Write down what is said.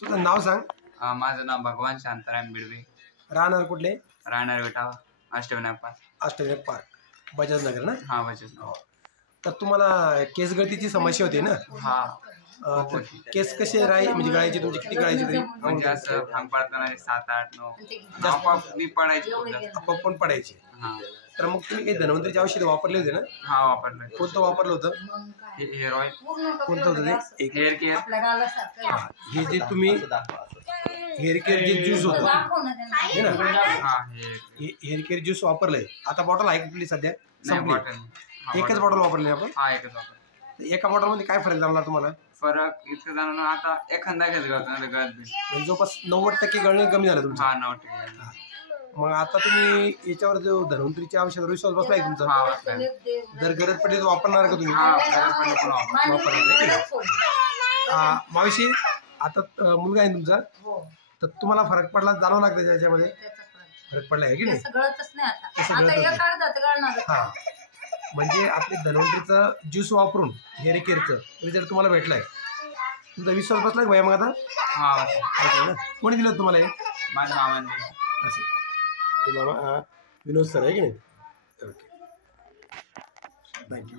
तुझं नाव सांग. माझं नाव भगवान शांताराम बिडवे. राहणार कुठले? राहणार विटावा, अष्टविनायक पार्क. अष्टविनायक पार्क, बजाजनगर ना? हा बजाजनगर. तर तुम्हाला केस गळतीची समस्या होती ना? हा. तर केस कसे म्हणजे गळायचे तुमचे, किती गळायचे तरी? म्हणजे असं भांग पडताना 7, 8, 9 आपोआप मी पडायचे खूप जास्त. आपोआप पण पडायचे. हा. तर मग तुम्ही काही धन्वंतरीचे औषध वापरले होते ना? हा वापरलं. कोणतं वापरलं होतं? Hair oil. कोणतं होतं ते? Hair care. हे जे तुम्ही हेअर केअर जे ज्यूस होतं हे ना, हा हेअर केअर ज्यूस वापरलंय. आता बॉटल आहे कुठली सध्या? बॉटल. एकच बॉटल वापरली आपण? हा एकच वापर. एका बॉटल मध्ये काय फरक जाणला तुम्हाला? फरक इतकं जाणवलं आता एखादा घेत गळत म्हणजे जवळपास 90% गळणे कमी झालं तुमचं. हा 90%. मग आता तुम्ही याच्यावर जो धन्वंतरीच्या औषधावर विश्वास बसलाय तुमचा? हा बसलाय. जर गरज पडली तर वापरणार का तुम्ही? हा गरज पडली पण वापरणार. मावशी, आता मुलगा आहे तुमचा, तर तुम्हाला फरक पडला जाणवं लागतं त्याच्यामध्ये? फरक पडला आहे की नाही? हा, म्हणजे आपले धन्वंतरीचं ज्यूस वापरून हेअर केअरचं रिझल्ट तुम्हाला भेटलाय. तुमचा विश्वास बसला भैया? मग आता हा कोणी दिलं तुम्हाला हे? माझ्या मामाने. असे ते मामा विनोद सर आहे की नाही? Okay, thank you.